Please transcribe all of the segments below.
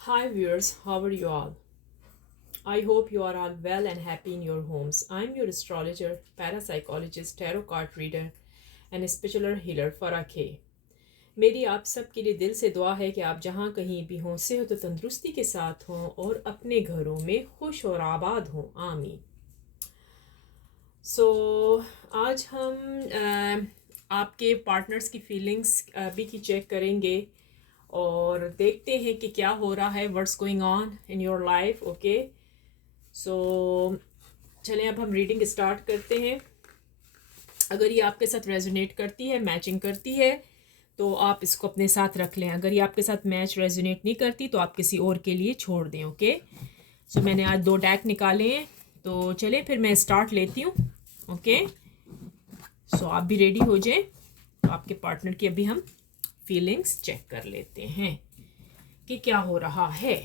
Hi viewers, how are you all? I hope you are all well and happy in your homes. I'm your astrologer, parapsychologist, tarot card reader and spiritual healer Farah K. मेरी आप सब के लिए दिल से दुआ है कि आप जहाँ कहीं भी हों सेहत और तंदुरुस्ती के साथ हों और अपने घरों में खुश और आबाद हों। आमीन। आज हम आपके पार्टनर्स की फीलिंग्स भी की चेक करेंगे और देखते हैं कि क्या हो रहा है, what's going on in your life. Okay, so चलें अब हम रीडिंग स्टार्ट करते हैं। अगर ये आपके साथ रेजोनेट करती है, मैचिंग करती है, तो आप इसको अपने साथ रख लें। अगर ये आपके साथ मैच रेजोनेट नहीं करती तो आप किसी और के लिए छोड़ दें। ओके, सो मैंने आज 2 डेक निकाले हैं, तो चलें फिर मैं स्टार्ट लेती हूँ। ओके, सो आप भी रेडी हो जाएं। तो आपके पार्टनर की अभी हम फीलिंग्स चेक कर लेते हैं कि क्या हो रहा है।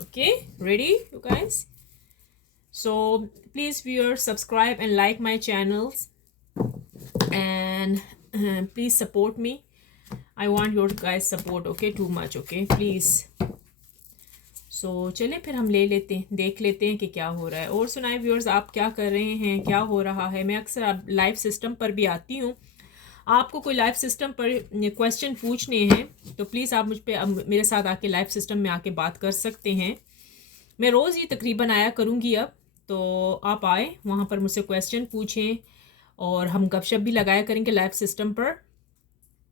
Okay, ready you guys? So please viewers, subscribe and like my channels and please support me. I want your guys support, okay? Too much, okay? Please. So चलें फिर हम ले लेते हैं, देख लेते हैं कि क्या हो रहा है। और सुनाए व्यूअर्स, आप क्या कर रहे हैं, क्या हो रहा है। मैं अक्सर अब लाइव सिस्टम पर भी आती हूँ। आपको कोई लाइव सिस्टम पर क्वेश्चन पूछने हैं तो प्लीज़ आप मुझ पर मेरे साथ आके लाइव सिस्टम में आके बात कर सकते हैं। मैं रोज़ ही तकरीबन आया करूँगी अब, तो आप आए वहाँ पर मुझसे क्वेश्चन पूछें और हम गपशप भी लगाया करेंगे लाइव सिस्टम पर।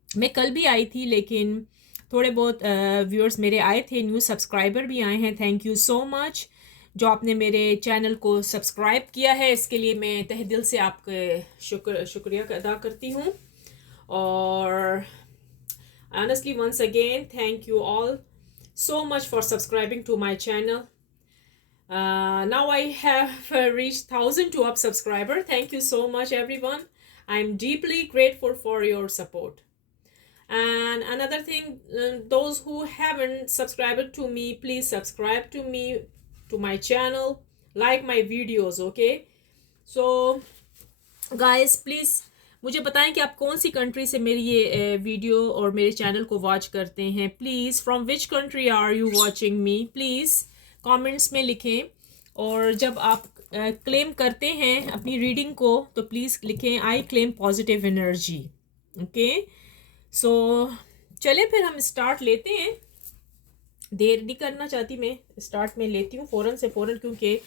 मैं कल भी आई थी, लेकिन थोड़े बहुत व्यूअर्स मेरे आए थे, न्यू सब्सक्राइबर भी आए हैं। थैंक यू सो मच जो आपने मेरे चैनल को सब्सक्राइब किया है, इसके लिए मैं तहे दिल से आपके शुक्रिया अदा करती हूँ। और honestly once again thank you all so much for subscribing to my channel. Now I have reached 1,002 up subscriber. Thank you so much everyone. I'm deeply grateful for your support. And another thing, those who haven't subscribed to me, please subscribe to me, to my channel, like my videos. Okay, so guys please मुझे बताएं कि आप कौन सी country से मेरी ये video और मेरे चैनल को वॉच करते हैं। Please from which country are you watching me, please comments में लिखें। और जब आप क्लेम करते हैं अपनी रीडिंग को तो प्लीज़ लिखें I claim positive energy. Okay, so चले फिर हम स्टार्ट लेते हैं। देर नहीं करना चाहती, मैं स्टार्ट में लेती हूँ फ़ौरन से फ़ौरन, क्योंकि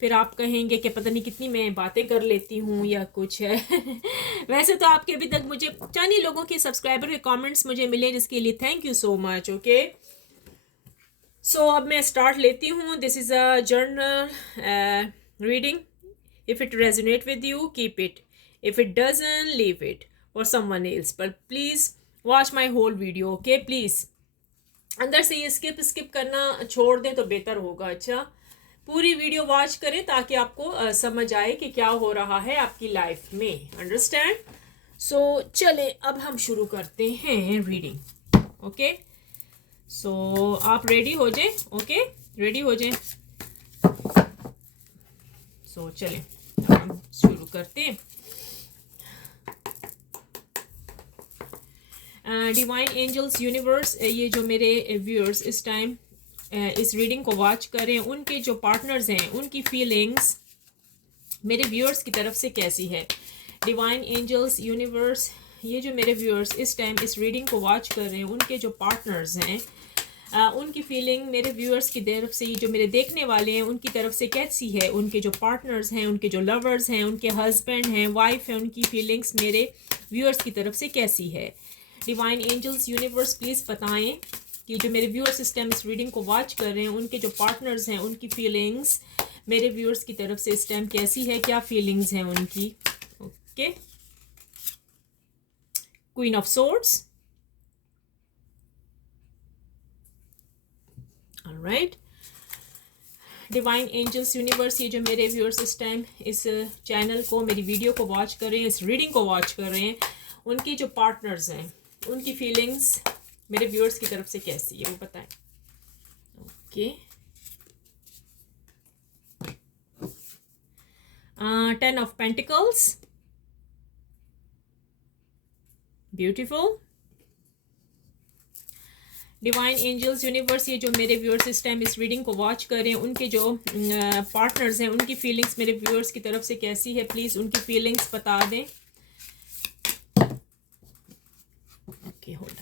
फिर आप कहेंगे कि पता नहीं कितनी मैं बातें कर लेती हूँ या कुछ है। वैसे तो आपके अभी तक मुझे चानी लोगों के सब्सक्राइबर के कमेंट्स मुझे मिले, जिसके लिए thank you so much. Okay, so अब मैं स्टार्ट लेती हूँ। This is a journal reading. If it resonate with you keep it, if it doesn't leave it for someone else, but please watch my whole video. Okay, please अंदर से ये skip करना छोड़ दें तो बेहतर होगा। अच्छा, पूरी वीडियो वॉच करें ताकि आपको समझ आए कि क्या हो रहा है आपकी लाइफ में। अंडरस्टैंड? सो चले अब हम शुरू करते हैं रीडिंग। ओके, सो आप रेडी हो जाए। ओके, रेडी हो जाए। सो चले हम शुरू करते हैं। डिवाइन एंजल्स यूनिवर्स, ये जो मेरे व्यूअर्स इस टाइम इस रीडिंग को वॉच करें, उनके जो पार्टनर्स हैं उनकी फीलिंग्स मेरे व्यूअर्स की तरफ से कैसी है। डिवाइन एंजल्स यूनिवर्स, ये जो मेरे व्यूअर्स इस टाइम इस रीडिंग को वॉच कर रहे हैं, उनके जो पार्टनर्स हैं उनकी फीलिंग मेरे व्यूअर्स की तरफ से, ये जो मेरे देखने वाले हैं उनकी तरफ से कैसी है। उनके जो पार्टनर्स हैं, उनके जो लवर्स हैं, उनके हस्बैंड हैं, वाइफ हैं, उनकी फीलिंग्स मेरे व्यूअर्स की तरफ से कैसी है। डिवाइन एंजल्स यूनिवर्स प्लीज़ बताएं कि जो मेरे व्यूअर्स इस टाइम इस रीडिंग को वॉच कर रहे हैं, उनके जो पार्टनर्स हैं उनकी फीलिंग्स मेरे व्यूअर्स की तरफ से इस टाइम कैसी है, क्या फीलिंग्स हैं उनकी। Okay, queen of swords, alright. Divine angels universe, ये जो मेरे व्यूअर्स इस टाइम इस चैनल को, मेरी वीडियो को वॉच कर रहे हैं, इस रीडिंग को वॉच कर रहे हैं, उनकी जो पार्टनर्स हैं उनकी फीलिंग्स मेरे व्यूअर्स की तरफ से कैसी है वो बताएं। Okay, 10 of Pentacles, beautiful. Divine angels universe, ये जो मेरे व्यूअर्स इस टाइम इस रीडिंग को वॉच कर रहे हैं, उनके जो पार्टनर्स हैं, उनकी फीलिंग्स मेरे व्यूअर्स की तरफ से कैसी है, प्लीज़ उनकी फीलिंग्स बता दें. Okay, hold.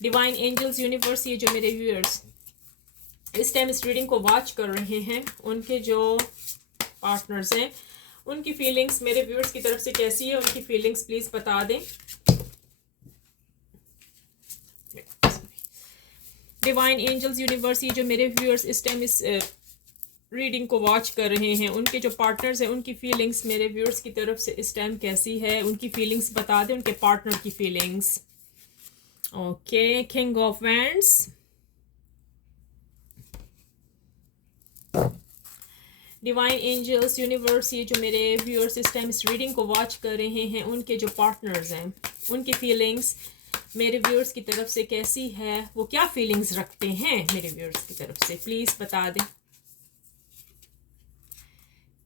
Divine angels universe, ये जो मेरे व्यूअर्स इस टाइम इस रीडिंग को वॉच कर रहे हैं, उनके जो पार्टनर्स हैं, उनकी फीलिंग्स मेरे व्यूअर्स की तरफ से कैसी है, उनकी फीलिंग्स प्लीज़ बता दें. डिवाइन एंजल्स यूनिवर्स, ये जो मेरे व्यूअर्स इस टाइम इस रीडिंग को वॉच कर रहे हैं, उनके जो पार्टनर्स हैं, उनकी फीलिंग्स मेरे व्यूअर्स की तरफ से इस टाइम कैसी है, उनकी फीलिंग्स बता दें, उनके पार्टनर की feelings. Okay, king of wands. Divine angels universe, ये जो मेरे व्यूअर्स इस टाइम इस रीडिंग को वॉच कर रहे हैं, उनके जो पार्टनर्स हैं, उनकी फीलिंग्स मेरे व्यूअर्स की तरफ से कैसी है, वो क्या फीलिंग्स रखते हैं मेरे व्यूअर्स की तरफ से, प्लीज़ बता दें.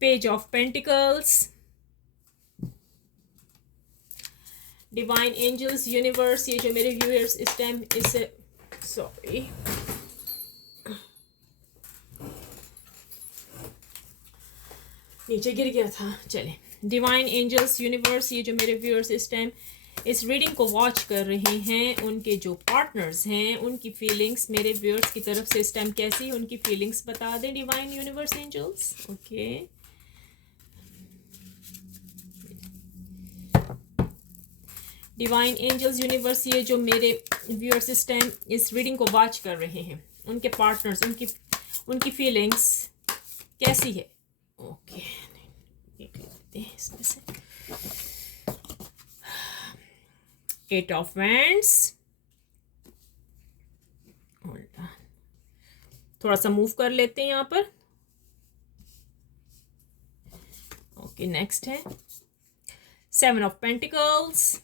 Page of pentacles. Divine angels universe, ये जो मेरे व्यूअर्स इस टाइम इस सॉरी नीचे गिर गया था, चले. डिवाइन एंजल्स यूनिवर्स, ये जो मेरे व्यूअर्स इस टाइम इस रीडिंग को वॉच कर रहे हैं, उनके जो पार्टनर्स हैं, उनकी फीलिंग्स मेरे व्यूअर्स की तरफ से इस टाइम कैसी है, उनकी फीलिंग्स बता दें. Divine universe angels. Okay, divine angels universe, ये जो मेरे व्यूअर्स इस टाइम इस रीडिंग को वॉच कर रहे हैं, उनके पार्टनर्स, उनकी फीलिंग्स कैसी है. ओके, देख लेते हैं इसमें से. Eight of wands. थोड़ा सा मूव कर लेते हैं यहाँ पर. ओके, नेक्स्ट है सेवन ऑफ पेंटिकल्स.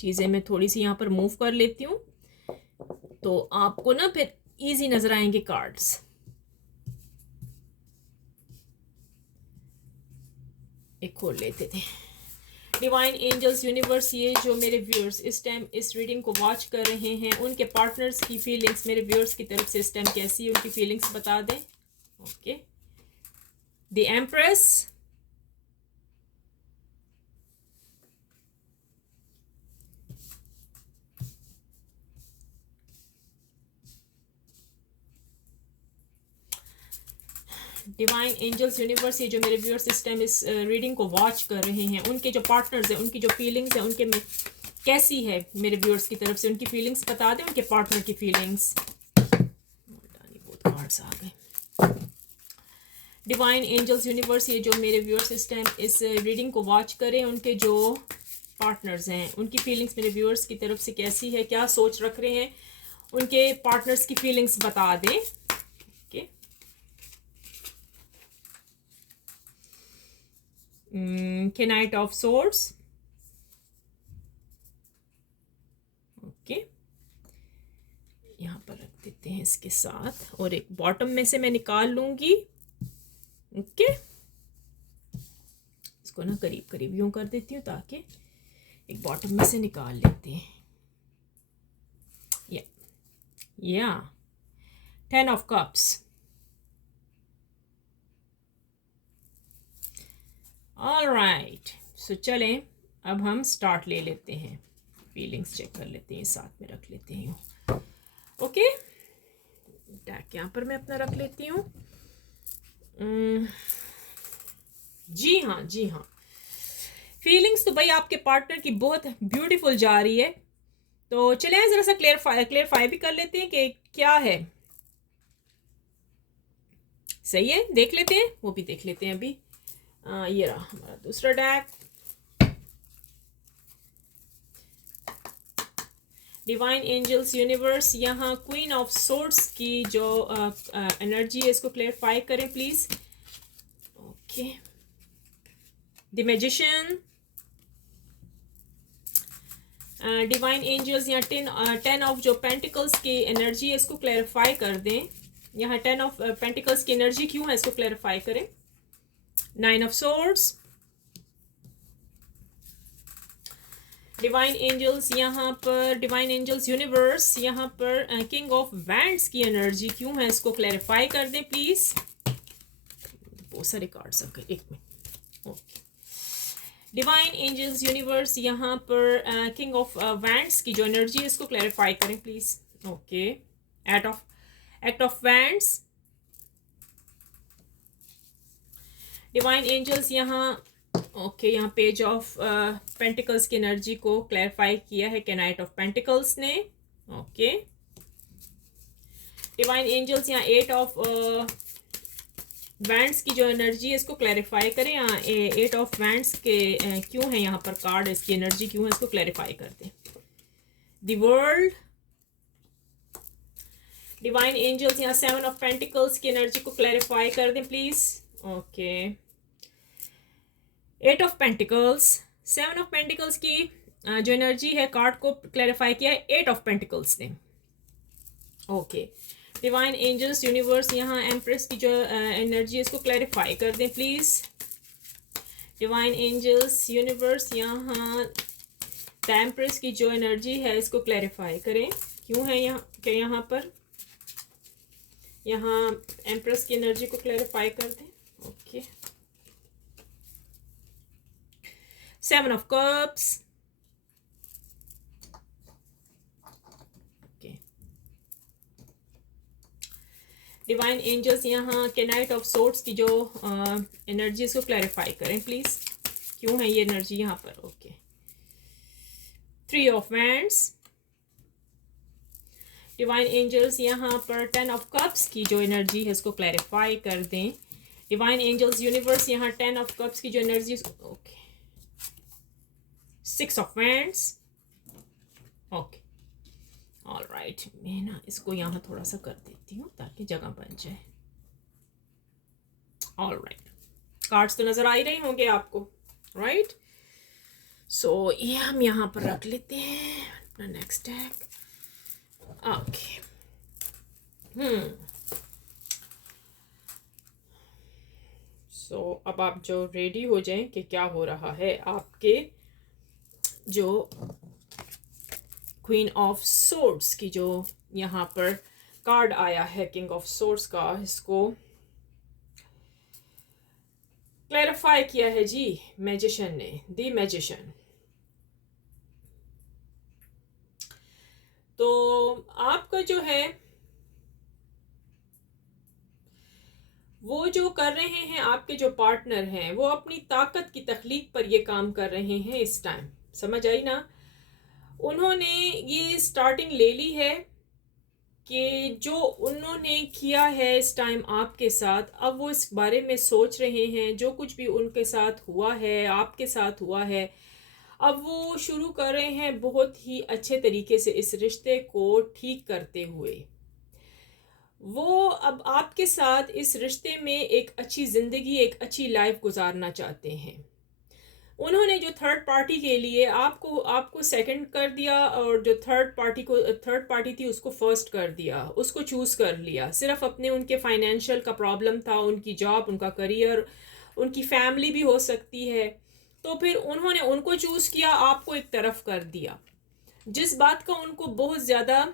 चीज़ें मैं थोड़ी सी यहाँ पर मूव कर लेती हूँ तो आपको ना फिर इजी नजर आएंगे कार्ड्स. एक खोल लेते थे. डिवाइन एंजल्स यूनिवर्स, ये जो मेरे व्यूअर्स इस टाइम इस रीडिंग को वॉच कर रहे हैं, उनके पार्टनर्स की फीलिंग्स मेरे व्यूअर्स की तरफ से इस टाइम कैसी है, उनकी फीलिंग्स बता दें. Okay, the empress. Divine angels universe, ये जो मेरे व्यूअर्स इस टाइम इस रीडिंग को वॉच कर रहे हैं, उनके जो पार्टनर्स हैं, उनकी जो फीलिंग्स हैं, उनके में कैसी है मेरे व्यूअर्स की तरफ से, उनकी फीलिंग्स बता दें, उनके पार्टनर की फीलिंग्स. बहुत कार्ड्स आ गए. डिवाइन एंजल्स यूनिवर्स, ये जो मेरे व्यूअर्स इस टाइम इस रीडिंग को वॉच करें, उनके जो पार्टनर्स हैं, उनकी फीलिंग्स मेरे व्यूअर्स की तरफ से कैसी है, क्या सोच रख रहे हैं, उनके पार्टनर्स की फीलिंग्स बता दें. Knight of Swords. ओके, यहाँ पर रख देते हैं इसके साथ, और एक बॉटम में से मैं निकाल लूंगी. ओके, इसको ना करीब करीब यूं कर देती हूँ ताकि एक बॉटम में से निकाल लेते हैं. या 10 of Cups. ऑल राइट, सो चलें अब हम स्टार्ट ले लेते हैं. फीलिंग्स चेक कर लेते हैं, साथ में रख लेते हैं. ओके, टैग यहाँ पर मैं अपना रख लेती हूँ. जी हाँ, जी हाँ, फीलिंग्स तो भाई आपके पार्टनर की बहुत ब्यूटीफुल जा रही है. तो चलें ज़रा सा क्लियरफाई भी कर लेते हैं कि क्या है. सही है, देख लेते हैं, वो भी देख लेते हैं अभी. ये रहा हमारा दूसरा डैक. डिवाइन एंजल्स यूनिवर्स, यहाँ क्वीन ऑफ सोर्ड्स की जो एनर्जी है, इसको क्लियरफाई करें please. Okay, the magician. Divine angels, यहाँ 10 ऑफ जो पेंटिकल्स की एनर्जी है, इसको क्लियरफाई कर दें. यहाँ 10 ऑफ पेंटिकल्स की एनर्जी क्यों है, इसको क्लियरफाई करें. 9 of Swords. डिवाइन एंजल्स यहाँ पर, डिवाइन एंजल्स यूनिवर्स यहाँ पर किंग ऑफ वैंड्स की एनर्जी क्यों है, इसको क्लैरिफाई कर दें प्लीज। बहुत सारे कार्ड्स आ गए, एक minute. Okay, divine angels universe यहाँ पर किंग ऑफ वैंड्स की जो एनर्जी है इसको क्लैरिफाई करें please. Okay, act of wands, divine angels यहाँ ओके यहाँ पेज ऑफ पेंटिकल्स की एनर्जी को क्लैरिफाई किया है कि नाइट ऑफ पेंटिकल्स ने। ओके, डिवाइन एंजल्स यहाँ एट ऑफ वैंड्स की जो एनर्जी है इसको क्लैरिफाई करें। यहाँ एट ऑफ वैंड्स के क्यों है यहाँ पर कार्ड, इसकी एनर्जी क्यों है, इसको क्लैरिफाई कर दें। द वर्ल्ड, डिवाइन एंजल्स यहाँ सेवन ऑफ पेंटिकल्स की एनर्जी को क्लैरिफाई कर दें please. Okay, eight of pentacles, seven of pentacles की जो एनर्जी है कार्ड को क्लैरिफाई किया है एट ऑफ पेंटिकल्स ने। ओके, डिवाइन एंजल्स यूनिवर्स यहाँ एम्प्रेस की जो एनर्जी है इसको क्लैरिफाई कर दें प्लीज। डिवाइन एंजल्स यूनिवर्स यहाँ द एम्प्रेस की जो एनर्जी है इसको क्लैरिफाई करें क्यों है यहाँ के, यहाँ पर यहाँ एम्प्रेस की एनर्जी को क्लैरिफाई कर दें। Okay, seven of cups, okay, divine angels यहाँ के नाइट ऑफ सोर्ट्स की जो एनर्जी इसको क्लैरिफाई करें प्लीज, क्यों है ये एनर्जी यहाँ पर। Okay, three of wands, divine angels यहाँ पर टेन ऑफ कप्स की जो एनर्जी है इसको क्लैरिफाई कर दें। डिवाइन एंजल्स यूनिवर्स यहाँ टेन ऑफ कप्स की जो energy, okay, six of wands. Okay, all right, मैं ना इसको यहाँ थोड़ा सा कर देती हूँ ताकि जगह बन जाए। ऑल राइट, कार्ड्स तो नजर आ ही रहे होंगे आपको, राइट। सो ये हम यहाँ पर रख लेते हैं अपना नेक्स्ट टैग। ओके, सो अब आप जो रेडी हो जाएं कि क्या हो रहा है, आपके जो क्वीन ऑफ सोर्ड्स की जो यहाँ पर कार्ड आया है किंग ऑफ सोर्ड्स का, इसको क्लैरिफाई किया है जी मैजिशियन ने, द मैजिशियन। तो आपका जो है वो जो कर रहे हैं, आपके जो पार्टनर हैं वो अपनी ताकत की तख्लीक पर ये काम कर रहे हैं इस टाइम, समझ आई ना। उन्होंने ये स्टार्टिंग ले ली है कि जो उन्होंने किया है इस टाइम आपके साथ, अब वो इस बारे में सोच रहे हैं जो कुछ भी उनके साथ हुआ है, आपके साथ हुआ है, अब वो शुरू कर रहे हैं बहुत ही अच्छे तरीके से इस रिश्ते को ठीक करते हुए। वो अब आपके साथ इस रिश्ते में एक अच्छी ज़िंदगी, एक अच्छी लाइफ गुजारना चाहते हैं। उन्होंने जो थर्ड पार्टी के लिए आपको सेकंड कर दिया और जो थर्ड पार्टी थी उसको फर्स्ट कर दिया, उसको चूज़ कर लिया। सिर्फ अपने उनके फाइनेंशियल का प्रॉब्लम था, उनकी जॉब, उनका करियर, उनकी फैमिली भी हो सकती है, तो फिर उन्होंने उनको चूज़ किया, आपको एक तरफ कर दिया। जिस बात का उनको बहुत ज़्यादा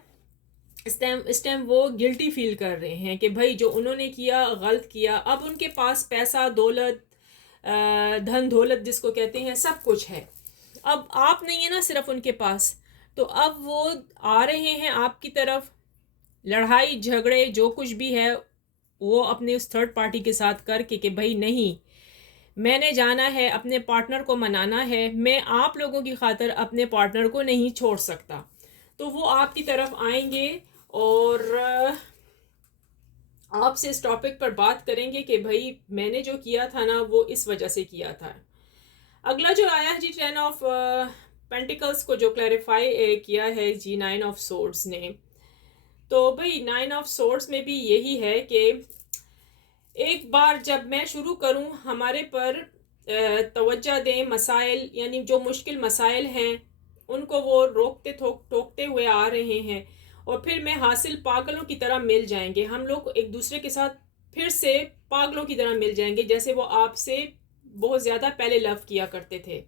इस टाइम वो गिल्टी फील कर रहे हैं कि भाई जो उन्होंने किया गलत किया। अब उनके पास पैसा, दौलत, धन दौलत जिसको कहते हैं, सब कुछ है। अब आप नहीं है ना सिर्फ उनके पास, तो अब वो आ रहे हैं आपकी तरफ। लड़ाई झगड़े जो कुछ भी है वो अपने उस थर्ड पार्टी के साथ करके कि भाई नहीं, मैंने जाना है, अपने पार्टनर को मनाना है, मैं आप लोगों की खातिर अपने पार्टनर को नहीं छोड़ सकता। तो वो आपकी तरफ आएंगे और आपसे इस टॉपिक पर बात करेंगे कि भाई मैंने जो किया था ना वो इस वजह से किया था। अगला जो आया है जी टेन ऑफ पेंटिकल्स को जो क्लैरिफाई किया है जी नाइन ऑफ सोर्ड्स ने। तो भाई नाइन ऑफ सोर्ड्स में भी यही है कि एक बार जब मैं शुरू करूं, हमारे पर तवज्जो दें, मसाइल यानी जो मुश्किल मसाइल हैं उनको वो टोकते हुए आ रहे हैं, और फिर मैं हासिल पागलों की तरह मिल जाएंगे। हम लोग एक दूसरे के साथ फिर से पागलों की तरह मिल जाएंगे, जैसे वो आपसे बहुत ज़्यादा पहले लव किया करते थे।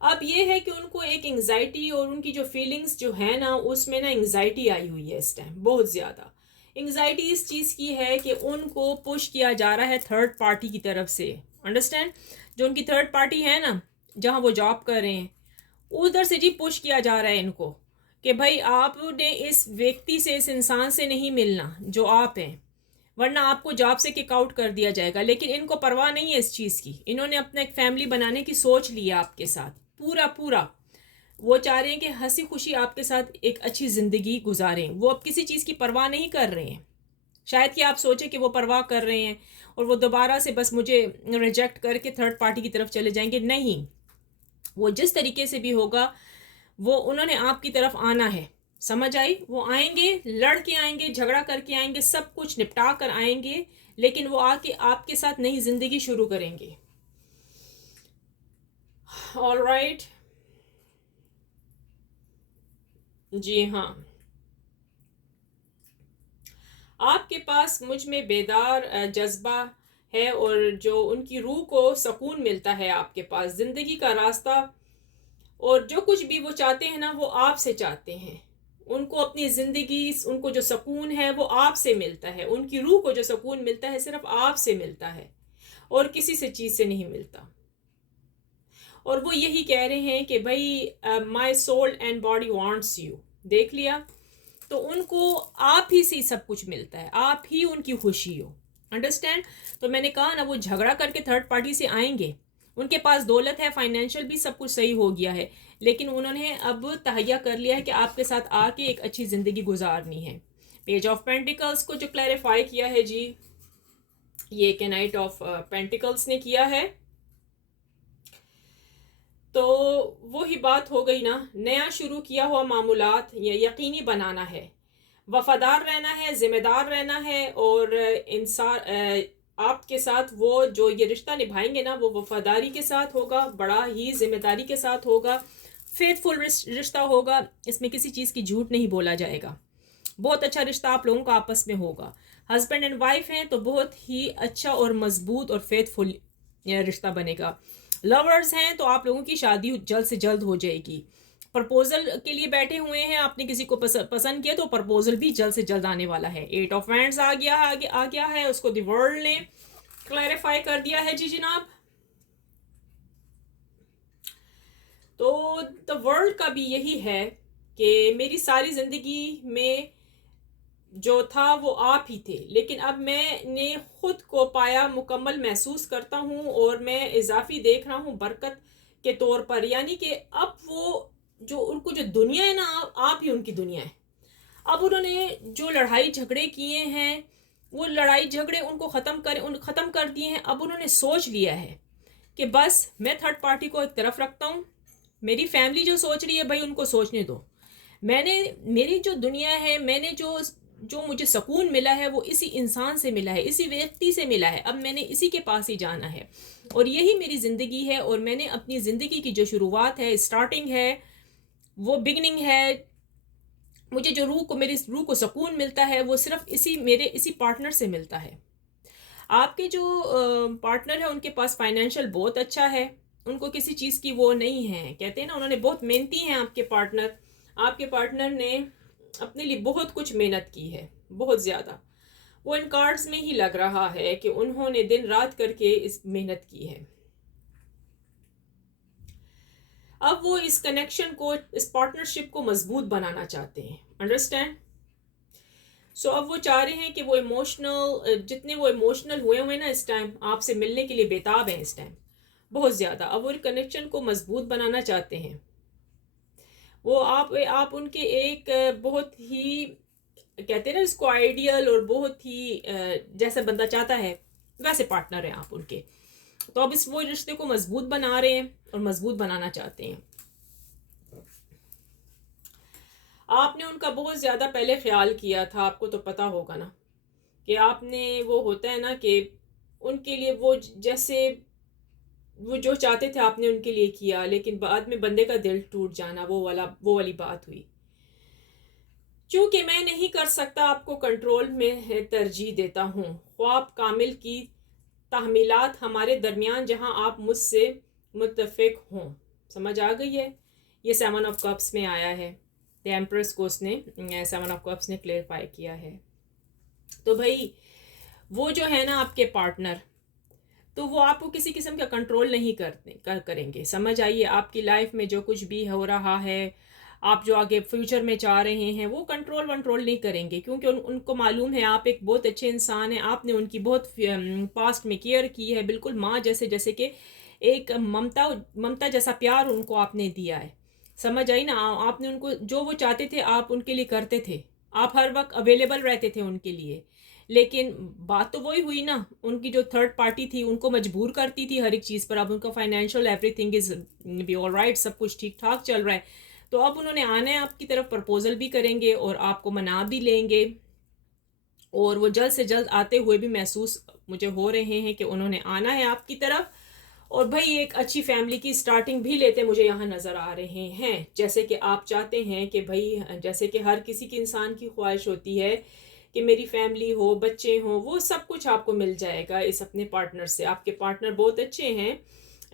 अब ये है कि उनको एक एंग्जाइटी और उनकी जो फीलिंग्स जो है ना, उसमें ना एंग्जाइटी आई हुई है इस टाइम, बहुत ज़्यादा एंग्जाइटी इस चीज़ की है कि उनको पुश किया जा रहा है थर्ड पार्टी की तरफ से। अंडरस्टैंड? जो उनकी थर्ड पार्टी है ना, जहाँ वो जॉब कर रहे हैं, उधर से जी पुश किया जा रहा है इनको कि भाई आपने इस व्यक्ति से, इस इंसान से नहीं मिलना जो आप हैं, वरना आपको जॉब से किक आउट कर दिया जाएगा। लेकिन इनको परवाह नहीं है इस चीज़ की। इन्होंने अपना एक फैमिली बनाने की सोच ली है आपके साथ, पूरा पूरा। वो चाह रहे हैं कि हंसी खुशी आपके साथ एक अच्छी ज़िंदगी गुजारें। वो अब किसी चीज़ की परवाह नहीं कर रहे हैं। शायद कि आप सोचें कि वो परवाह कर रहे हैं और वो दोबारा से बस मुझे रिजेक्ट करके थर्ड पार्टी की तरफ चले जाएंगे। नहीं, वो जिस तरीके से भी होगा, वो उन्होंने आपकी तरफ आना है। समझ आई? वो आएंगे, लड़ के आएंगे, झगड़ा करके आएंगे, सब कुछ निपटा कर आएंगे, लेकिन वो आके आपके साथ नई जिंदगी शुरू करेंगे। ऑल राइट, जी हाँ। आपके पास मुझ में बेदार जज्बा है और जो उनकी रूह को सुकून मिलता है आपके पास, जिंदगी का रास्ता और जो कुछ भी वो चाहते हैं ना, वो आपसे चाहते हैं। उनको अपनी ज़िंदगी, उनको जो सुकून है वो आपसे मिलता है। उनकी रूह को जो सुकून मिलता है सिर्फ आपसे मिलता है और किसी से चीज़ से नहीं मिलता। और वो यही कह रहे हैं कि भाई my soul and body wants you. देख लिया? तो उनको आप ही से सब कुछ मिलता है, आप ही उनकी खुशी हो। अंडरस्टैंड? तो मैंने कहा ना, वो झगड़ा करके थर्ड पार्टी से आएंगे। उनके पास दौलत है, फाइनेंशियल भी सब कुछ सही हो गया है, लेकिन उन्होंने अब तहैया कर लिया है कि आपके साथ आके एक अच्छी ज़िंदगी गुजारनी है। पेज ऑफ पेंटिकल्स को जो क्लैरिफाई किया है जी, ये के नाइट ऑफ पेंटिकल्स ने किया है। तो वही बात हो गई ना, नया शुरू किया हुआ मामूलात ये यकीनी बनाना है, वफादार रहना है, ज़िम्मेदार रहना है, और इंसान आपके साथ वो जो ये रिश्ता निभाएंगे ना, वो वफादारी के साथ होगा, बड़ा ही ज़िम्मेदारी के साथ होगा, फेथफुल रिश्ता होगा। इसमें किसी चीज़ की झूठ नहीं बोला जाएगा। बहुत अच्छा रिश्ता आप लोगों का आपस में होगा। हस्बैंड एंड वाइफ हैं तो बहुत ही अच्छा और मजबूत और फेथफुल रिश्ता बनेगा। लवर्स हैं तो आप लोगों की शादी जल्द से जल्द हो जाएगी। प्रपोजल के लिए बैठे हुए हैं, आपने किसी को पसंद किया तो प्रपोजल भी जल्द से जल्द आने वाला है। 8 ऑफ वैंड्स आ गया है, उसको द वर्ल्ड ने क्लैरिफाई कर दिया है जी जनाब। तो द वर्ल्ड का भी यही है कि मेरी सारी ज़िंदगी में जो था वो आप ही थे, लेकिन अब मैंने खुद को पाया, मुकम्मल महसूस करता हूँ और मैं इजाफी देख रहा हूँ बरकत के तौर पर। यानी कि अब वो जो उनको जो दुनिया है ना, आप ही उनकी दुनिया है। अब उन्होंने जो लड़ाई झगड़े किए हैं, वो लड़ाई झगड़े उनको ख़त्म कर दिए हैं। अब उन्होंने सोच लिया है कि बस मैं थर्ड पार्टी को एक तरफ रखता हूँ, मेरी फैमिली जो सोच रही है भाई उनको सोचने दो। मैंने, मेरी जो दुनिया है, मैंने जो मुझे सुकून मिला है वो इसी इंसान से मिला है, इसी व्यक्ति से मिला है। अब मैंने इसी के पास ही जाना है और यही मेरी ज़िंदगी है। और मैंने अपनी ज़िंदगी की जो शुरुआत है, स्टार्टिंग है, वो बिगनिंग है। मुझे जो मेरी रूह को सुकून मिलता है वो सिर्फ मेरे इसी पार्टनर से मिलता है। आपके जो पार्टनर है उनके पास फाइनेंशियल बहुत अच्छा है, उनको किसी चीज़ की वो नहीं है। कहते हैं ना, उन्होंने बहुत मेहनती हैं आपके पार्टनर ने अपने लिए बहुत कुछ मेहनत की है, बहुत ज़्यादा। वो इन कार्ड्स में ही लग रहा है कि उन्होंने दिन रात करके इस मेहनत की है। अब वो इस कनेक्शन को, इस पार्टनरशिप को मजबूत बनाना चाहते हैं। अंडरस्टैंड? सो अब वो चाह रहे हैं कि वो इमोशनल, जितने वो इमोशनल हुए ना इस टाइम, आपसे मिलने के लिए बेताब हैं इस टाइम बहुत ज़्यादा। अब वो कनेक्शन को मजबूत बनाना चाहते हैं। वो आप उनके एक बहुत ही, कहते हैं ना इसको, आइडियल और बहुत ही जैसा बंदा चाहता है वैसे पार्टनर हैं आप उनके। तो अब इस वो रिश्ते को मजबूत बना रहे हैं और मजबूत बनाना चाहते हैं। आपने उनका बहुत ज़्यादा पहले ख्याल किया था, आपको तो पता होगा ना कि आपने, वो होता है ना कि उनके लिए वो जैसे वो जो चाहते थे आपने उनके लिए किया, लेकिन बाद में बंदे का दिल टूट जाना, वो वाली बात हुई। चूँकि मैं नहीं कर सकता आपको कंट्रोल में तरजीह देता हूँ। ख्वाब कामिल की तहमीलात हमारे दरमियान जहाँ आप मुझसे मुत्तफिक हों। समझ आ गई है? ये 7 ऑफ कप्स में आया है, द एम्प्रेस को उसने 7 ऑफ कप्स ने क्लेरिफाई किया है। तो भाई वो जो है ना आपके पार्टनर, तो वो आपको किसी किस्म का कंट्रोल नहीं करेंगे। समझ आइए, आपकी लाइफ में जो कुछ भी हो रहा है, आप जो आगे फ्यूचर में चाह रहे हैं, वो कंट्रोल वंट्रोल नहीं करेंगे, क्योंकि उनको मालूम है आप एक बहुत अच्छे इंसान हैं। आपने उनकी बहुत पास्ट में केयर की है, बिल्कुल माँ जैसे, जैसे कि एक ममता ममता जैसा प्यार उनको आपने दिया है। समझ आई ना? आपने उनको जो वो चाहते थे आप उनके लिए करते थे, आप हर वक्त अवेलेबल रहते थे उनके लिए। लेकिन बात तो वही हुई ना, उनकी जो थर्ड पार्टी थी उनको मजबूर करती थी हर एक चीज़ पर। अब उनका financial everything is be all right, सब कुछ ठीक ठाक चल रहा है, तो अब उन्होंने आना है आपकी तरफ, प्रपोजल भी करेंगे और आपको मना भी लेंगे। और वो जल्द से जल्द आते हुए भी महसूस मुझे हो रहे हैं कि उन्होंने आना है आपकी तरफ। और भाई एक अच्छी फैमिली की स्टार्टिंग भी लेते मुझे यहाँ नज़र आ रहे हैं, जैसे कि आप चाहते हैं कि भाई, जैसे कि हर किसी की इंसान की ख्वाहिश होती है कि मेरी फैमिली हो, बच्चे हों, वो सब कुछ आपको मिल जाएगा इस अपने पार्टनर से। आपके पार्टनर बहुत अच्छे हैं,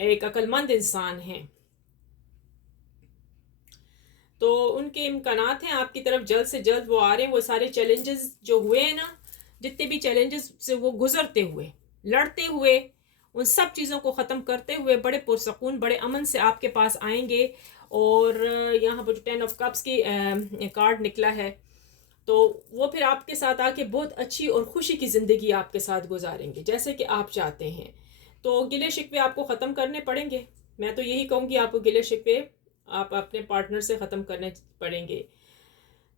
एक अक्लमंद इंसान हैं, तो उनके इम्कानात हैं आपकी तरफ, जल्द से जल्द वो आ रहे हैं। वो सारे चैलेंजेस जो हुए हैं ना, जितने भी चैलेंजेस से वो गुजरते हुए, लड़ते हुए, उन सब चीज़ों को ख़त्म करते हुए बड़े पुरसकून, बड़े अमन से आपके पास आएंगे। और यहाँ पर जो 10 ऑफ कप्स की कार्ड निकला है, तो वो फिर आपके साथ आके बहुत अच्छी और खुशी की ज़िंदगी आपके साथ गुजारेंगे जैसे कि आप चाहते हैं। तो गिले शिकवे आपको ख़त्म करने पड़ेंगे। मैं तो यही कहूँगी, आपको गिले शिकवे आप अपने पार्टनर से ख़त्म करने पड़ेंगे।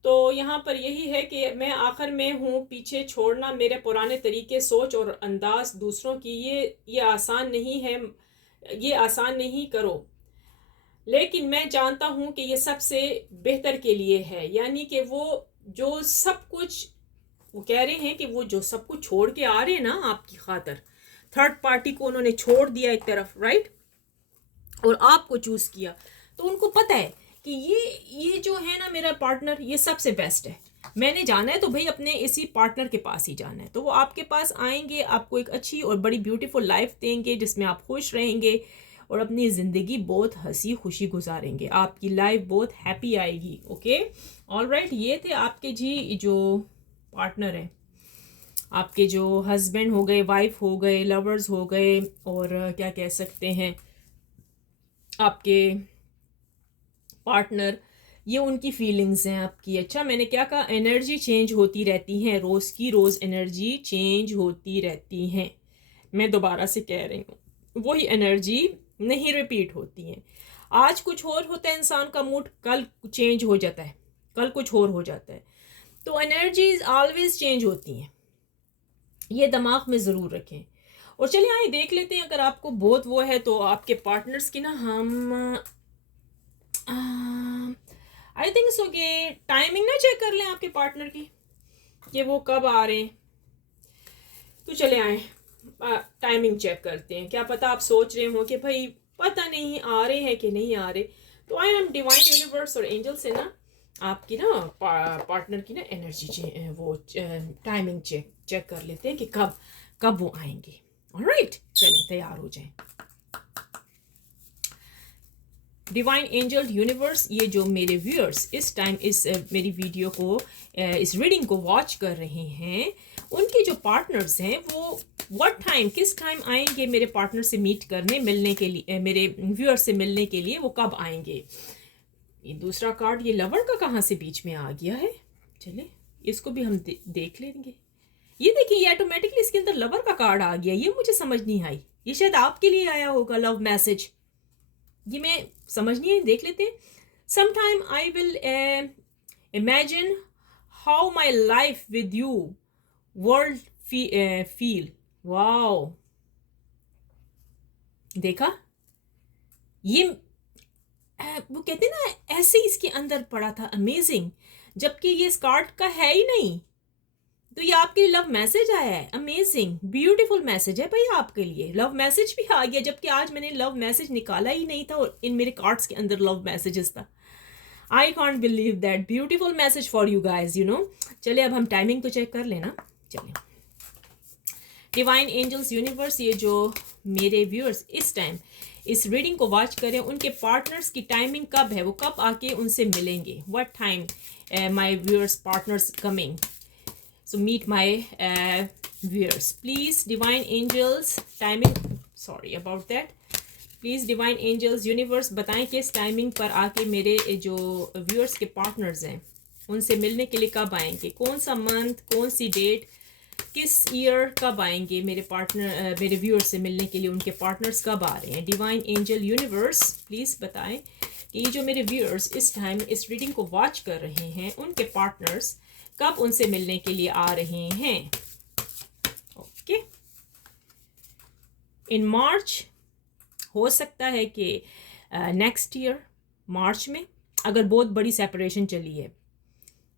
तो यहाँ पर यही है कि मैं आखिर में हूँ, पीछे छोड़ना मेरे पुराने तरीके, सोच और अंदाज दूसरों की, ये आसान नहीं है, ये आसान नहीं करो, लेकिन मैं जानता हूँ कि ये सबसे बेहतर के लिए है। यानी कि वो जो सब कुछ, वो कह रहे हैं कि वो जो सब कुछ छोड़ के आ रहे हैं ना आपकी खातर, थर्ड पार्टी को उन्होंने छोड़ दिया एक तरफ, राइट, और आपको चूज़ किया, तो उनको पता है कि ये जो है ना मेरा पार्टनर, ये सबसे बेस्ट है। मैंने जाना है तो भाई अपने इसी पार्टनर के पास ही जाना है। तो वो आपके पास आएंगे, आपको एक अच्छी और बड़ी ब्यूटीफुल लाइफ देंगे जिसमें आप खुश रहेंगे और अपनी ज़िंदगी बहुत हंसी खुशी गुजारेंगे। आपकी लाइफ बहुत हैप्पी आएगी। ओके, ऑल राइट, ये थे आपके जी जो पार्टनर हैं, आपके जो हस्बैंड हो गए, वाइफ हो गए, लवर्स हो गए, और क्या कह सकते हैं आपके पार्टनर, ये उनकी फीलिंग्स हैं आपकी। अच्छा, मैंने क्या कहा, एनर्जी चेंज होती रहती हैं, रोज़ की रोज़ एनर्जी चेंज होती रहती हैं। मैं दोबारा से कह रही हूँ, वही एनर्जी नहीं रिपीट होती हैं। आज कुछ और होता है इंसान का मूड, कल चेंज हो जाता है, कल कुछ और हो जाता है। तो एनर्जीज ऑलवेज चेंज होती हैं, ये दिमाग में ज़रूर रखें। और चलिए आइए देख लेते हैं, अगर आपको बहुत वो है तो आपके पार्टनर्स की ना हम आई थिंक सो कि टाइमिंग ना चेक कर लें आपके पार्टनर की, कि वो कब आ रहे हैं। तो चले आए टाइमिंग चेक करते हैं। क्या पता आप सोच रहे हो कि भाई पता नहीं आ रहे हैं कि नहीं आ रहे, तो आए हम डिवाइन यूनिवर्स और एंजल से ना आपकी ना पार्टनर की ना एनर्जी वो टाइमिंग चेक कर लेते हैं कि कब कब वो आएंगे। ऑलराइट, चलें तैयार हो जाएं। डिवाइन एंजल यूनिवर्स, ये जो मेरे व्यूअर्स इस टाइम इस मेरी वीडियो को इस रीडिंग को वॉच कर रहे हैं, उनके जो पार्टनर्स हैं वो व्हाट टाइम, किस टाइम आएंगे मेरे पार्टनर से मीट करने, मिलने के लिए, मेरे व्यूअर्स से मिलने के लिए, वो कब आएंगे। ये दूसरा कार्ड, ये लवर का कहाँ से बीच में आ गया है, चले इसको भी हम देख लेंगे। ये देखिए, ये ऑटोमेटिकली इसके अंदर लवर का कार्ड आ गया, ये मुझे समझ नहीं आई, ये शायद आपके लिए आया होगा लव मैसेज, ये मैं समझ नहीं है, देख लेते हैं। Sometime I will imagine how my life with you world feel. Wow, देखा, ये वो कहते हैं ना ऐसे इसके अंदर पड़ा था, अमेजिंग, जबकि ये इस कार्ड का है ही नहीं। तो ये आपके लिए लव मैसेज आया है, अमेजिंग ब्यूटीफुल मैसेज है भाई आपके लिए, लव मैसेज भी आ गया, जबकि आज मैंने लव मैसेज निकाला ही नहीं था और इन मेरे कार्ड्स के अंदर लव मैसेजेस था। I can't believe that, beautiful message for you guys, you know. चलिए अब हम टाइमिंग तो चेक कर लेना। चलिए, डिवाइन एंजल्स यूनिवर्स, ये जो मेरे व्यूअर्स इस टाइम इस रीडिंग को वॉच करें, उनके पार्टनर्स की टाइमिंग कब है, वो कब आके उनसे मिलेंगे. What time my viewers partners coming. So meet my viewers. Please divine angels timing, sorry about that. Please divine angels universe बताएं कि इस टाइमिंग पर आके मेरे जो व्यूअर्स के पार्टनर्स हैं उनसे मिलने के लिए कब आएंगे, कौन सा मंथ, कौन सी डेट, किस ईयर कब आएंगे मेरे पार्टनर, मेरे व्यूअर्स से मिलने के लिए उनके पार्टनर्स कब आ रहे हैं. डिवाइन एंजल यूनिवर्स प्लीज़ बताएं कि ये जो मेरे व्यूअर्स इस टाइम इस रीडिंग को वॉच कर रहे हैं उनके पार्टनर्स कब उनसे मिलने के लिए आ रहे हैं. ओके. इन मार्च, हो सकता है कि नेक्स्ट ईयर मार्च में, अगर बहुत बड़ी सेपरेशन चली है,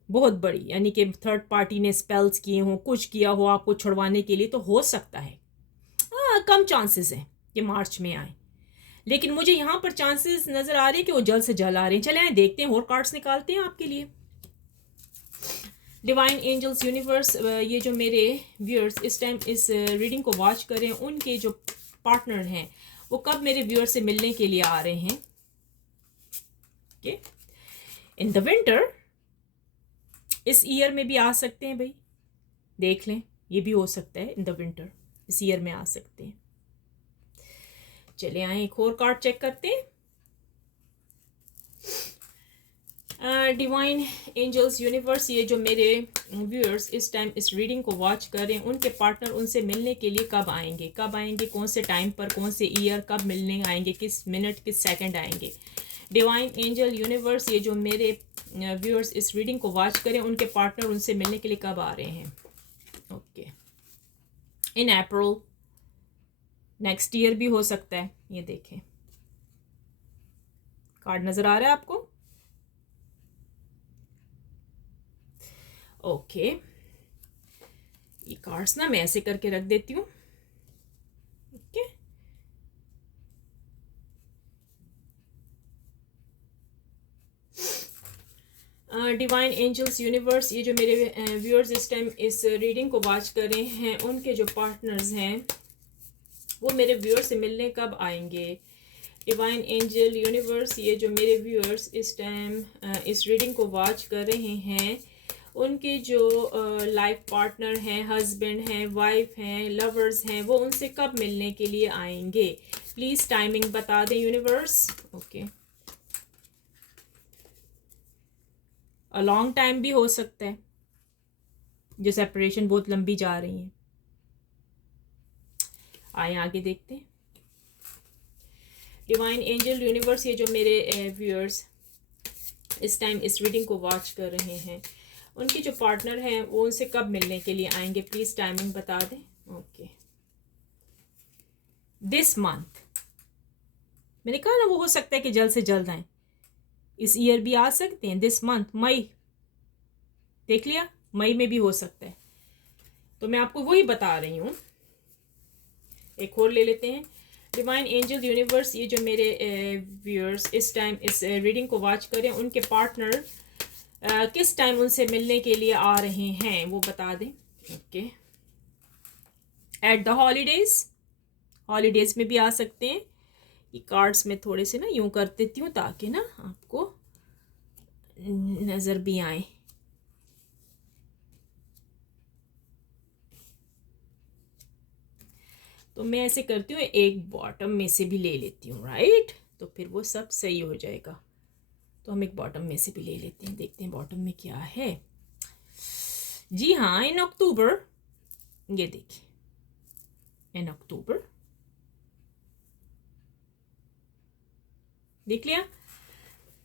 बहुत बड़ी, यानी कि थर्ड पार्टी ने स्पेल्स किए हों, कुछ किया हो आपको छुड़वाने के लिए, तो हो सकता है. कम चांसेस हैं कि मार्च में आए, लेकिन मुझे यहाँ पर चांसेस नज़र आ रहे हैं कि वो जल्द से जल्द आ रहे हैं. चले आए देखते हैं, और कार्ड्स निकालते हैं आपके लिए. डिवाइन एंजल्स यूनिवर्स, ये जो मेरे व्यूअर्स इस टाइम इस रीडिंग को वॉच करें, उनके जो पार्टनर हैं वो कब मेरे व्यूअर से मिलने के लिए आ रहे हैं. ओके. इन द विंटर, इस ईयर में भी आ सकते हैं भाई, देख लें, ये भी हो सकता है इन द विंटर, इस ईयर में आ सकते हैं. चले आए एक और कार्ड चेक करते हैं. डिवाइन एंजल्स यूनिवर्स, ये जो मेरे व्यूअर्स इस टाइम इस रीडिंग को वॉच कर रहे हैं उनके पार्टनर उनसे मिलने के लिए कब आएंगे, कब आएंगे, कौन से टाइम पर, कौन से ईयर, कब मिलने आएंगे, किस मिनट, किस सेकंड आएंगे. डिवाइन एंजल यूनिवर्स, ये जो मेरे व्यूअर्स इस रीडिंग को वॉच करें उनके पार्टनर उनसे मिलने के लिए कब आ रहे हैं. ओके. इन अप्रैल, नेक्स्ट ईयर भी हो सकता है. ये देखें, कार्ड नज़र आ रहा है आपको. ओके. ये कार्ड्स ना मैं ऐसे करके रख देती हूँ. ओके. डिवाइन एंजल्स यूनिवर्स, ये जो मेरे व्यूअर्स इस टाइम इस रीडिंग को वॉच कर रहे हैं उनके जो पार्टनर्स हैं वो मेरे व्यूअर्स से मिलने कब आएंगे. डिवाइन एंजल यूनिवर्स, ये जो मेरे व्यूअर्स इस टाइम इस रीडिंग को वॉच कर रहे हैं उनके जो लाइफ पार्टनर हैं, हस्बैंड हैं, वाइफ हैं, लवर्स हैं, वो उनसे कब मिलने के लिए आएंगे. प्लीज़ टाइमिंग बता दें universe. Okay. A long time भी हो सकता है, जो सेपरेशन बहुत लंबी जा रही है. आए आगे देखते हैं. डिवाइन एंजल यूनिवर्स, ये जो मेरे व्यूअर्स इस टाइम इस रीडिंग को वॉच कर रहे हैं उनके जो पार्टनर हैं वो उनसे कब मिलने के लिए आएंगे. प्लीज़ टाइमिंग बता दें. ओके. दिस मंथ, मैंने कहा ना वो हो सकता है कि जल्द से जल्द आए. इस ईयर भी आ सकते हैं. दिस मंथ, मई, देख लिया, मई में भी हो सकता है. तो मैं आपको वही बता रही हूँ. एक और ले लेते हैं. डिवाइन एंजल यूनिवर्स, ये जो मेरे व्यूअर्स इस टाइम इस रीडिंग को वॉच करें उनके पार्टनर किस टाइम उनसे मिलने के लिए आ रहे हैं वो बता दें. Okay. At the holidays, holidays में भी आ सकते हैं. ये कार्ड्स में थोड़े से ना यूं कर देती हूँ ताकि ना आपको नज़र भी आए. तो मैं ऐसे करती हूँ, एक बॉटम में से भी ले लेती हूँ, राइट, तो फिर वो सब सही हो जाएगा. तो हम एक बॉटम में से भी ले लेते हैं, देखते हैं बॉटम में क्या है. जी हाँ, इन अक्टूबर, ये देखिए, इन अक्टूबर, देख लिया.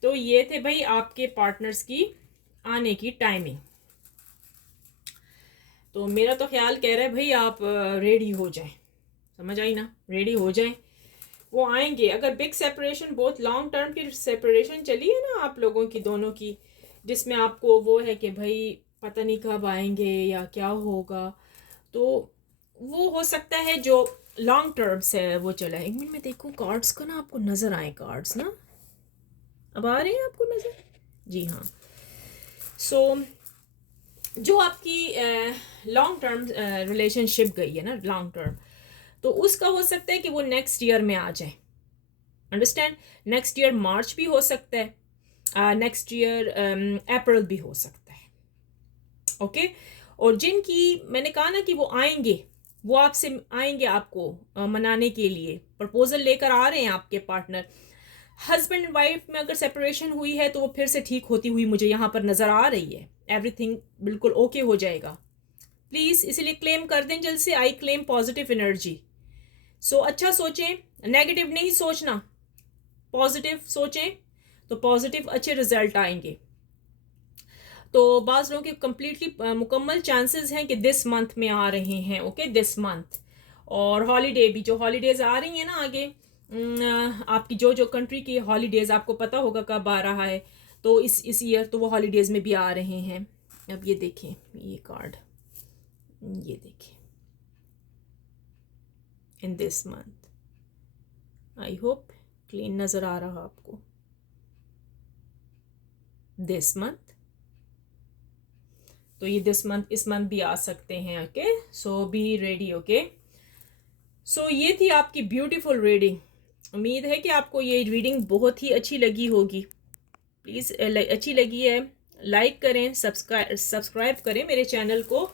तो ये थे भाई आपके पार्टनर्स की आने की टाइमिंग. तो मेरा तो ख्याल कह रहा है भाई आप रेडी हो जाएं. समझ आई ना, रेडी हो जाएं, वो आएंगे. अगर बिग सेपरेशन, बहुत लॉन्ग टर्म की सेपरेशन चली है ना आप लोगों की दोनों की, जिसमें आपको वो है कि भाई पता नहीं कब आएंगे या क्या होगा, तो वो हो सकता है जो लॉन्ग टर्म से वो चला है. एक मिनट में देखूँ कार्ड्स का ना, आपको नज़र आए कार्ड्स ना, अब आ रहे हैं आपको नज़र. जी हाँ. सो जो आपकी लॉन्ग टर्म रिलेशनशिप गई है ना, लॉन्ग टर्म, तो उसका हो सकता है कि वो नेक्स्ट ईयर में आ जाए. अंडरस्टैंड? नेक्स्ट ईयर मार्च भी हो सकता है, नेक्स्ट ईयर अप्रैल भी हो सकता है, ओके। और जिनकी मैंने कहा ना कि वो आएंगे, वो आपसे आएंगे आपको मनाने के लिए, प्रपोजल लेकर आ रहे हैं आपके पार्टनर। हस्बैंड एंड वाइफ में अगर सेपरेशन हुई है तो वो फिर से ठीक होती हुई मुझे यहाँ पर नज़र आ रही है। एवरीथिंग बिल्कुल ओके हो जाएगा। प्लीज़ इसलिए क्लेम कर दें जल्द से, आई क्लेम पॉजिटिव एनर्जी। सो अच्छा सोचें, नेगेटिव नहीं सोचना, पॉजिटिव सोचें तो पॉजिटिव अच्छे रिजल्ट आएंगे। तो बाज़ लोगों के कम्प्लीटली मुकम्मल चांसेस हैं कि दिस मंथ में आ रहे हैं, ओके, दिस मंथ। और हॉलीडे भी, जो हॉलीडेज़ आ रही हैं ना आगे, आपकी जो जो कंट्री की हॉलीडेज़ आपको पता होगा कब आ रहा है, तो इस ईयर तो वो हॉलीडेज़ में भी आ रहे हैं। अब ये देखें, ये कार्ड, ये देखें, in this month, I hope clean नज़र आ रहा आपको, दिस मंथ। तो ये दिस मंथ, इस मंथ भी आ सकते हैं, okay. So be ready, okay. So ये थी आपकी ब्यूटीफुल रीडिंग। उम्मीद है कि आपको ये रीडिंग बहुत ही अच्छी लगी होगी। प्लीज़ अच्छी लगी है लाइक करें, सब्सक्राइब करें मेरे चैनल को,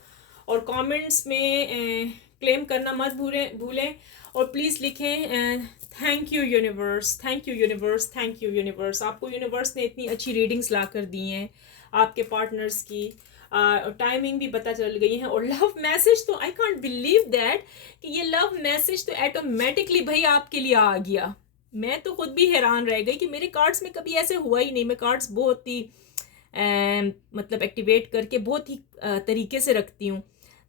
और कमेंट्स में क्लेम करना मत भूलें। और प्लीज़ लिखें thank you universe, thank you universe, thank you universe. आपको यूनिवर्स ने इतनी अच्छी रीडिंग्स ला कर दी हैं, आपके पार्टनर्स की टाइमिंग भी पता चल गई है। और लव मैसेज तो आई कॉन्ट बिलीव दैट कि ये लव मैसेज तो ऑटोमेटिकली भाई आपके लिए आ गया। मैं तो खुद भी हैरान रह गई कि मेरे कार्ड्स में कभी ऐसे हुआ ही नहीं। मैं कार्ड्स बहुत ही मतलब एक्टिवेट करके बहुत ही तरीके से रखती हूँ,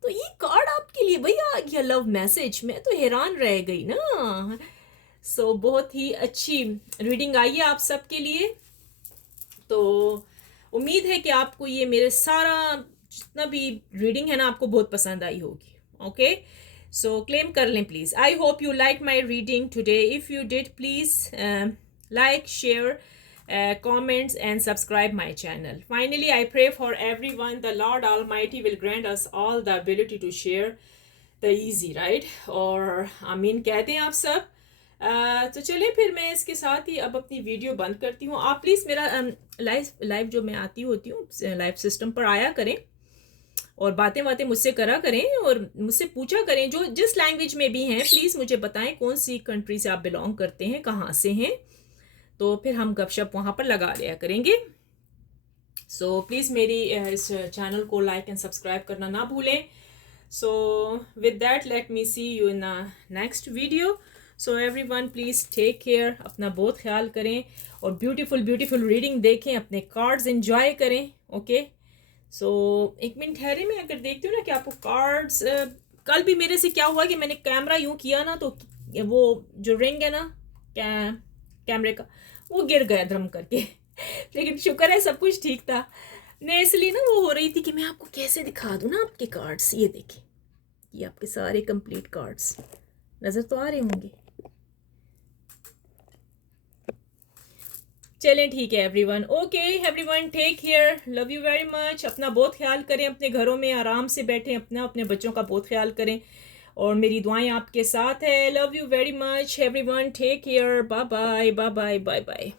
तो ये कार्ड आपके लिए भाई आ गया लव मैसेज। मैं तो हैरान रह गई ना। सो बहुत ही अच्छी रीडिंग आई है आप सबके लिए। तो उम्मीद है कि आपको ये मेरे सारा जितना भी रीडिंग है ना आपको बहुत पसंद आई होगी, ओके। सो क्लेम कर लें please. I hope you like my reading today. If you did please like, share, comments and subscribe my channel. Finally, I pray for everyone. The Lord Almighty will grant us all the ability to share the easy, right? और आमीन कहते हैं आप सब। तो चलिए फिर मैं इसके साथ ही अब अपनी वीडियो बंद करती हूँ। आप प्लीज़ मेरा लाइव जो मैं आती होती हूँ लाइव सिस्टम पर आया करें और बातें मुझसे करा करें और मुझसे पूछा करें, जो जिस लैंग्वेज में भी हैं प्लीज़ मुझे बताएं कौन सी कंट्री से आप बिलोंग करते हैं, कहाँ से हैं, तो फिर हम गपशप वहाँ पर लगा लिया करेंगे। सो प्लीज़ मेरी इस चैनल को लाइक एंड सब्सक्राइब करना ना भूलें। So with that let me see you in the next video. So everyone please take care, अपना बहुत ख्याल करें और ब्यूटीफुल रीडिंग देखें, अपने कार्ड्स एंजॉय करें, ओके। सो एक मिनट ठहरे, मैं अगर देखती हूँ ना कि आपको कार्ड्स कल भी मेरे से क्या हुआ कि मैंने कैमरा यूँ किया ना तो वो जो रिंग है ना कैमरे का वो गिर गया धर्म करके लेकिन शुक्र है सब कुछ ठीक था। मैं इसलिए ना वो हो रही थी कि मैं आपको कैसे दिखा दूँ ना आपके कार्ड्स। ये देखें, ये आपके सारे कंप्लीट कार्ड्स नज़र तो आ रहे होंगे। चलें ठीक है everyone, okay everyone, take care, love you very much. अपना बहुत ख्याल करें, अपने घरों में आराम से बैठें, अपने बच्चों का बहुत ख्याल करें और मेरी दुआएं आपके साथ है। Love you very much everyone, take care, bye bye bye bye bye bye.